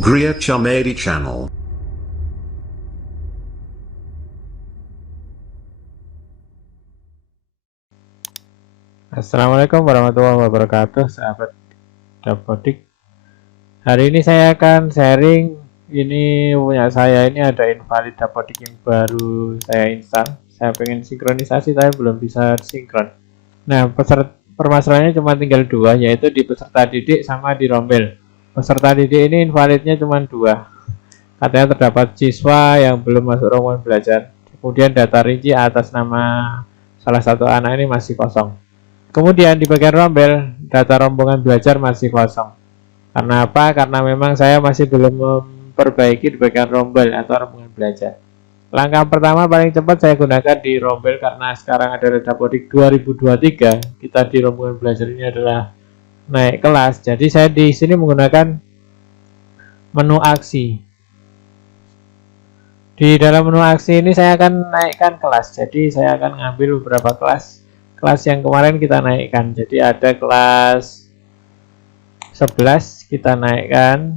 Gria Chamedi Channel. Assalamualaikum warahmatullahi wabarakatuh, sahabat Dapodik. Hari ini saya akan sharing. Ini punya saya ini ada invalid Dapodik yang baru saya install. Saya pengen sinkronisasi tapi belum bisa sinkron. Nah, permasalahannya cuma tinggal dua, yaitu di peserta didik sama di rombel. Peserta didik ini invalidnya cuma dua. Katanya terdapat siswa yang belum masuk rombongan belajar. Kemudian data rinci atas nama salah satu anak ini masih kosong. Kemudian di bagian rombel, data rombongan belajar masih kosong. Karena apa? Karena memang saya masih belum memperbaiki di bagian rombel atau rombongan belajar. Langkah pertama paling cepat saya gunakan di rombel karena sekarang ada Dapodik 2023. Kita di rombongan belajar ini adalah naik kelas. Jadi saya di sini menggunakan menu aksi. Di dalam menu aksi ini saya akan naikkan kelas. Jadi saya akan ngambil beberapa kelas yang kemarin kita naikkan. Jadi ada kelas 11 kita naikkan.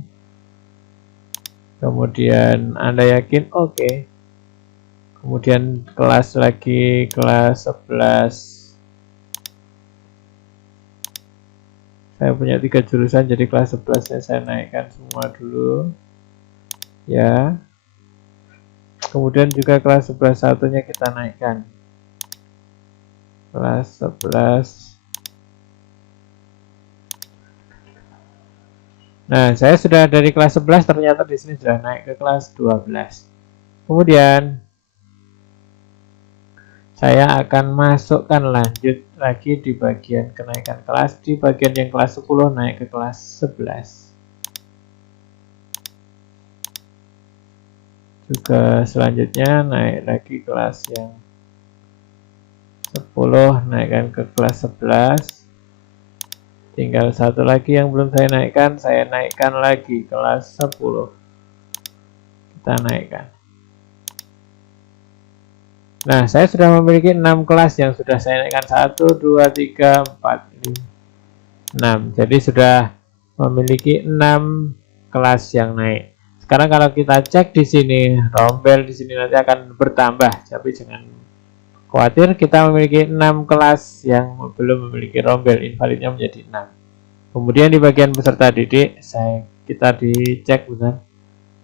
Kemudian Anda yakin? Oke. Kemudian kelas lagi, kelas 11. Saya punya 3 jurusan, jadi kelas 11 saya naikkan semua dulu. Ya. Kemudian juga kelas 11 satunya kita naikkan. Kelas 11. Nah, saya sudah dari kelas 11 ternyata di sini sudah naik ke kelas 12. Kemudian saya akan masukkan lanjut lagi di bagian kenaikan kelas, di bagian yang kelas 10 naik ke kelas 11. Juga selanjutnya naik lagi kelas yang 10 naikkan ke kelas 11. Tinggal satu lagi yang belum saya naikkan lagi kelas 10. Kita naikkan. Nah, saya sudah memiliki 6 kelas yang sudah saya naikkan. 1, 2, 3, 4, 5, 6. Jadi sudah memiliki 6 kelas yang naik. Sekarang kalau kita cek di sini, rombel di sini nanti akan bertambah. Tapi jangan khawatir, kita memiliki 6 kelas yang belum memiliki rombel, invalidnya menjadi 6. Kemudian di bagian peserta didik, kita dicek benar.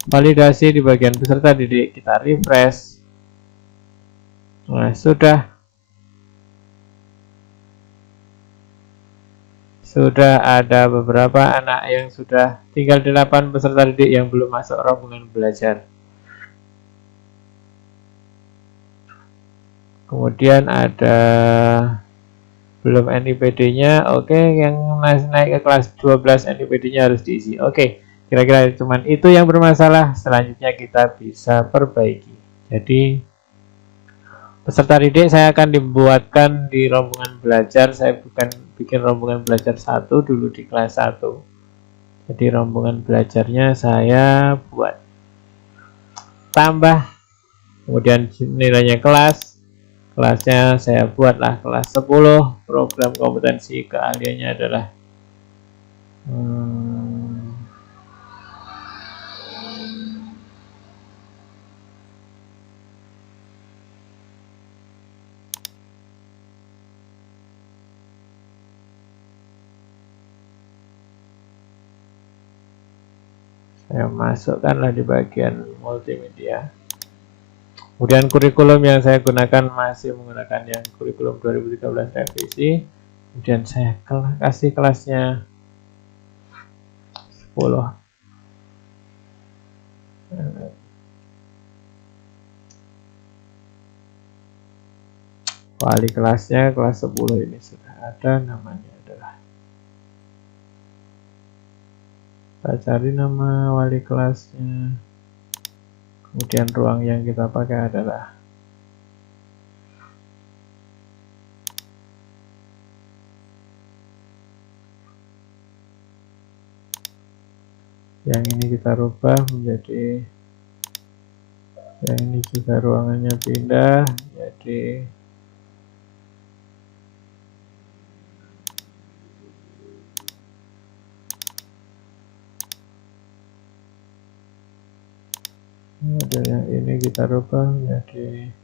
Validasi di bagian peserta didik, kita refresh. Nah, sudah ada beberapa anak yang sudah tinggal 8 peserta didik yang belum masuk rombongan belajar. Kemudian ada belum NIPD-nya. Oke, yang naik ke kelas 12 NIPD-nya harus diisi. Oke, kira-kira cuman itu yang bermasalah. Selanjutnya kita bisa perbaiki. Jadi peserta didik saya akan dibuatkan di rombongan belajar. Saya bukan bikin rombongan belajar 1 dulu di kelas 1. Jadi rombongan belajarnya saya buat tambah, kemudian nilainya kelasnya saya buatlah kelas 10. Program kompetensi keahliannya adalah saya masukkanlah di bagian multimedia. Kemudian kurikulum yang saya gunakan masih menggunakan yang kurikulum 2013 revisi. Kemudian saya kasih kelasnya 10. Wali kelasnya kelas 10 ini sudah ada, namanya adalah, kita cari nama wali kelasnya. Kemudian ruang yang kita pakai adalah yang ini, kita rubah menjadi yang ini juga ruangannya pindah jadi Model yang ini kita rubah menjadi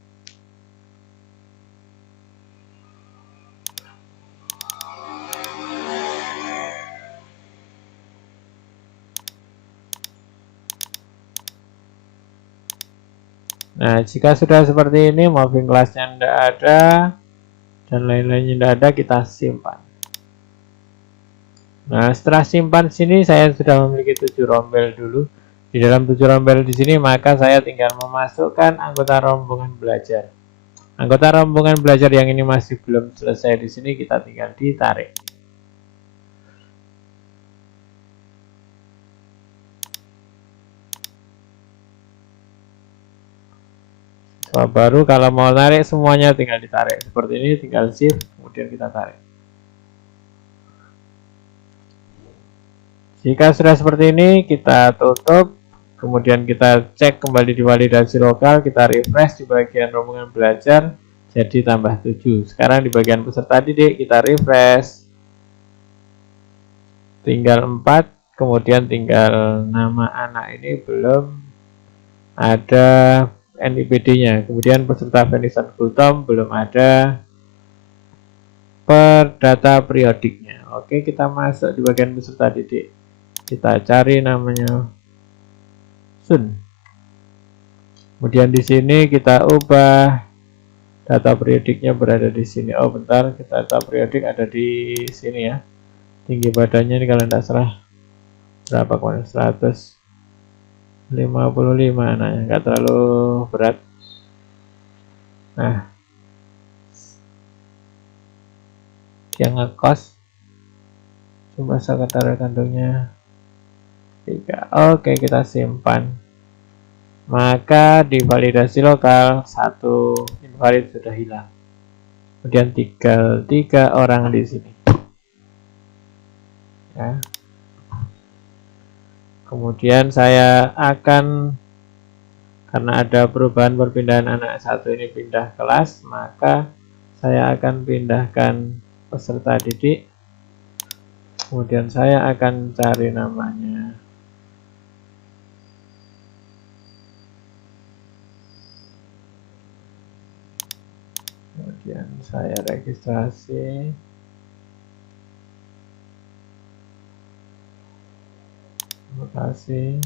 nah, jika sudah seperti ini, moving class-nya tidak ada dan lain-lainnya tidak ada, kita simpan. Nah, setelah simpan sini, saya sudah memiliki 7 rombel dulu. Di dalam 7 rombel di sini, maka saya tinggal memasukkan anggota rombongan belajar. Anggota rombongan belajar yang ini masih belum selesai di sini, kita tinggal ditarik. Baru kalau mau tarik semuanya tinggal ditarik seperti ini, tinggal shift kemudian kita tarik. Jika sudah seperti ini kita tutup, kemudian kita cek kembali di validasi lokal, kita refresh di bagian rombongan belajar jadi tambah 7. Sekarang di bagian peserta didik kita refresh tinggal 4, kemudian tinggal nama anak ini belum ada NIPD-nya, kemudian peserta Venison Gultom belum ada per data periodiknya. Oke, kita masuk di bagian peserta didik, kita cari namanya Sun, kemudian di sini kita ubah data periodiknya berada di sini. Oh bentar, kita data periodik ada di sini ya. Tinggi badannya ini kalau tidak salah berapa kemarin, 155 anaknya, nggak terlalu berat. Nah, dia ngekos, coba sekretariat kandungnya 3. Oke, kita simpan. Maka di validasi lokal 1 invalid sudah hilang. Kemudian tinggal 3 orang di sini. Ya. Kemudian saya akan, karena ada perubahan perpindahan anak satu ini pindah kelas, maka saya akan pindahkan peserta didik. Kemudian saya akan cari namanya. Kemudian saya registrasi. Terima kasih.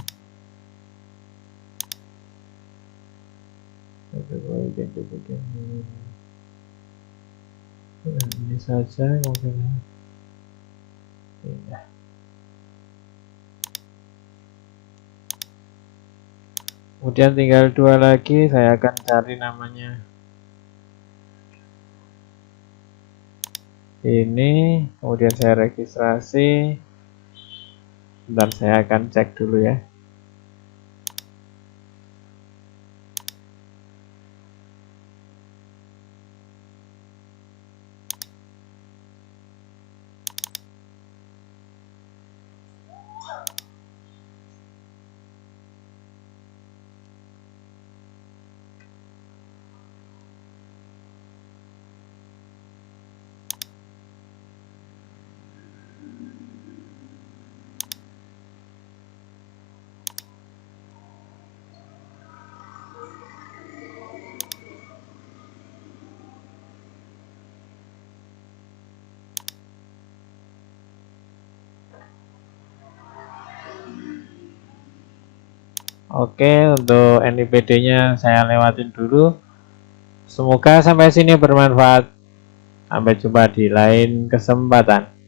Ini saja mungkin. Iya. Kemudian tinggal 2 lagi, saya akan cari namanya. Ini, kemudian saya registrasi. Bentar, saya akan cek dulu ya. Oke, untuk NIPD-nya saya lewatin dulu. Semoga sampai sini bermanfaat. Sampai jumpa di lain kesempatan.